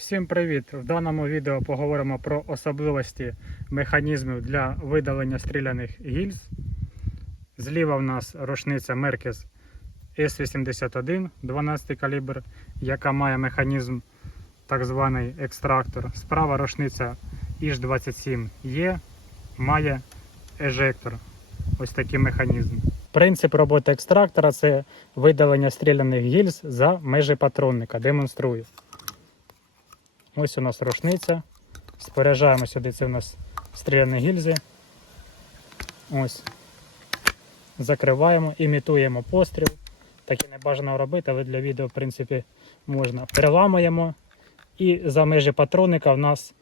Всім привіт! В даному відео поговоримо про особливості механізмів для видалення стріляних гільз. Зліва в нас рушниця Merkez S81 12 калібр, яка має механізм так званий екстрактор. Справа рушниця IJ27E має ежектор. Ось такий механізм. Принцип роботи екстрактора це видалення стріляних гільз за межі патронника. Демонструю. Ось у нас рушниця. Споряджаємо сюди, це у нас стріляні гільзи. Ось. Закриваємо, імітуємо постріл. Таке не бажано робити, але для відео, в принципі, можна. Переламуємо. І за межі патронника в нас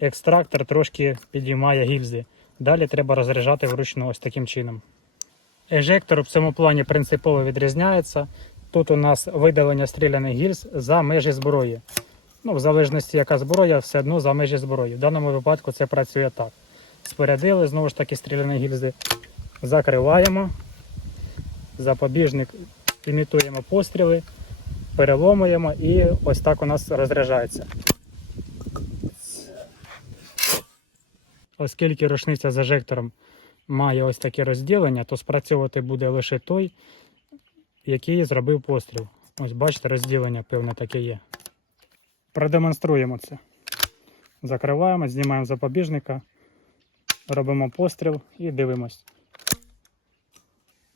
екстрактор трошки підіймає гільзи. Далі треба розряджати вручну ось таким чином. Ежектор в цьому плані принципово відрізняється. Тут у нас видалення стріляних гільз за межі зброї. Ну, в залежності, яка зброя, все одно за межі зброї. В даному випадку це працює так. Спорядили, знову ж таки, стріляні гільзи. Закриваємо. Запобіжник імітуємо постріли, переломуємо і ось так у нас розряджається. Оскільки рушниця з ежектором має ось таке розділення, то спрацьовувати буде лише той, який зробив постріл. Ось бачите, розділення певне таке є. Продемонструємо це. Закриваємо, знімаємо запобіжника, робимо постріл і дивимось.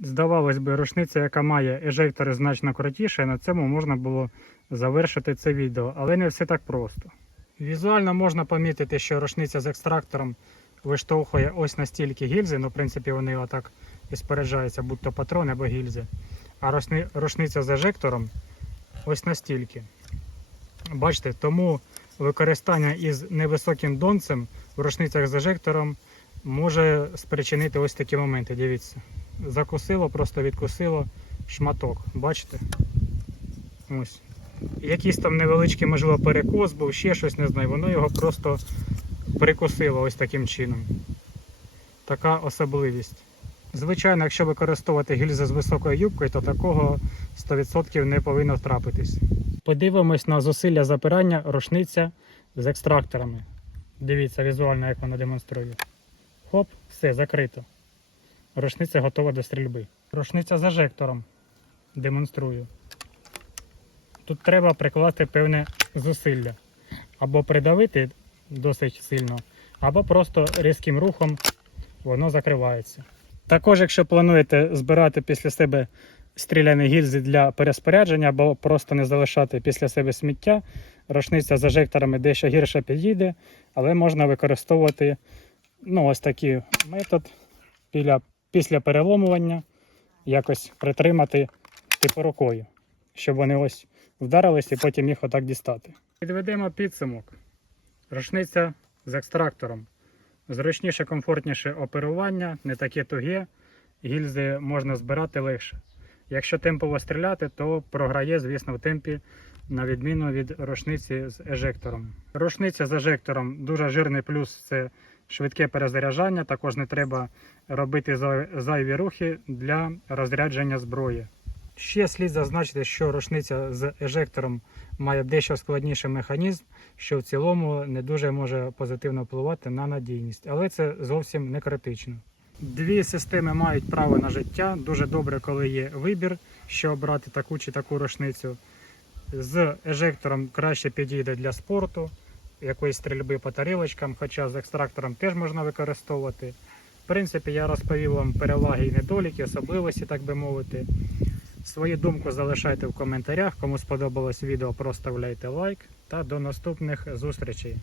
Здавалось би, рушниця, яка має ежектори значно крутіше, на цьому можна було завершити це відео, але не все так просто. Візуально можна помітити, що рушниця з екстрактором виштовхує ось настільки гільзи, ну, в принципі, вони отак і споряджаються, будь то патрони або гільзи. А рушниця з ежектором ось настільки. Бачите, тому використання із невисоким донцем в рушницях з ежектором може спричинити ось такі моменти. Дивіться. Закусило, просто відкусило шматок. Бачите? Ось. Якийсь там невеличкий, можливо, перекос був, ще щось не знаю. Воно його просто прикусило ось таким чином. Така особливість. Звичайно, якщо використовувати гільзи з високою юбкою, то такого 100% не повинно трапитись. Подивимось на зусилля запирання рушниця з екстракторами. Дивіться візуально, як воно демонструє. Хоп, все, закрито. Рушниця готова до стрільби. Рушниця з ежектором. Демонструю. Тут треба прикласти певне зусилля. Або придавити досить сильно, або просто різким рухом воно закривається. Також, якщо плануєте збирати після себе стріляні гільзи для переспорядження, або просто не залишати після себе сміття, рушниця з ежекторами дещо гірше підійде, але можна використовувати ну, ось такий метод після, після переломування, якось притримати типу рукою, щоб вони ось вдарились і потім їх отак дістати. Підведемо підсумок. Рушниця з екстрактором. Зручніше, комфортніше оперування, не таке туге, гільзи можна збирати легше. Якщо темпово стріляти, то програє, звісно, в темпі, на відміну від рушниці з ежектором. Рушниця з ежектором дуже жирний плюс це швидке перезаряджання. Також не треба робити зайві рухи для розрядження зброї. Ще слід зазначити, що рушниця з ежектором має дещо складніший механізм, що в цілому не дуже може позитивно впливати на надійність, але це зовсім не критично. Дві системи мають право на життя. Дуже добре, коли є вибір, що обрати таку чи таку рушницю. З ежектором краще підійде для спорту, якоїсь стрільби по тарілочкам, хоча з екстрактором теж можна використовувати. В принципі, я розповів вам переваги і недоліки, особливості, так би мовити. Свою думку залишайте в коментарях. Кому сподобалось відео, проставляйте лайк та до наступних зустрічей.